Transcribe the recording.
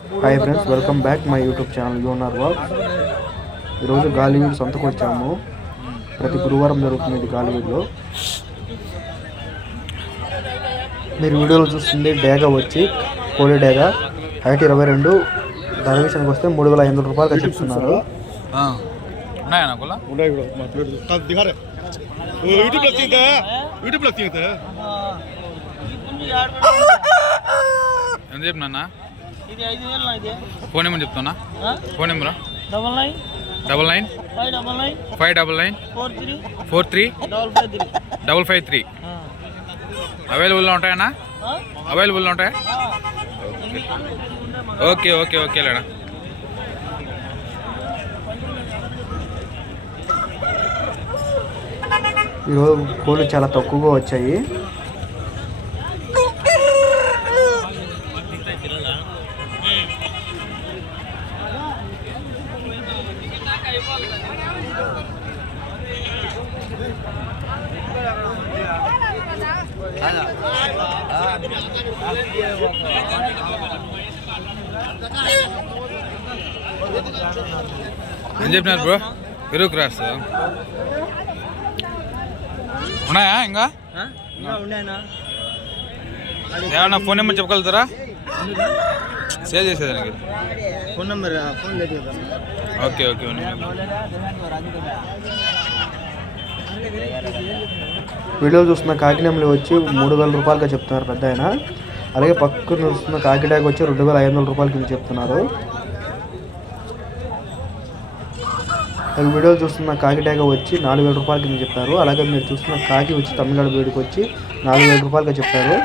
Hi friends, welcome back my YouTube channel యూనర్ vlogs. ఈరోజు గాలివీడు సంతకు వచ్చాము. ప్రతి గురువారం జరుగుతుంది ఇది గాలివీడులో. మీరు వీడియోలో చూస్తుంది డేగా వచ్చి కోడి డేగా హైట్ 22. ధర విషయానికి వస్తే 3,500 రూపాయలుగా చెప్తున్నారు. ఎంత చెప్పినా ఫోన్ నెంబర్ చెప్తున్నా. ఫోన్ నెంబర్ 99599943 అవైలబుల్లో ఉంటాయన్నా? అవైలబుల్లో ఉంటాయా? ఓకే ఓకే ఓకే లేడా. ఈరోజు కోళ్ళు చాలా తక్కువగా వచ్చాయి. ఏం చెప్పినారు బ్రో? పెరుగు క్రాస్ ఉన్నాయా? ఇంకా ఏమన్నా ఫోన్ నెంబర్ చెప్పగలుగుతారా? సేవ్ చేసేదానికి phone number okay okay. Video చూస్తున్న కాకినెమ్మలు వచ్చి 3,000 రూపాయలుగా చెప్తున్నారు పెద్ద ఆయన. అలాగే పక్కన చూస్తున్న కాకిడాకి వచ్చి 2,500 రూపాయల కింద చెప్తున్నారు. వీడియోలు చూస్తున్న కాకిడాక వచ్చి 4,000 రూపాయల కింద చెప్పారు. అలాగే మీరు చూస్తున్న కాకి వచ్చి తమిళనాడు వీడికి వచ్చి 4,000 రూపాయలుగా చెప్పారు.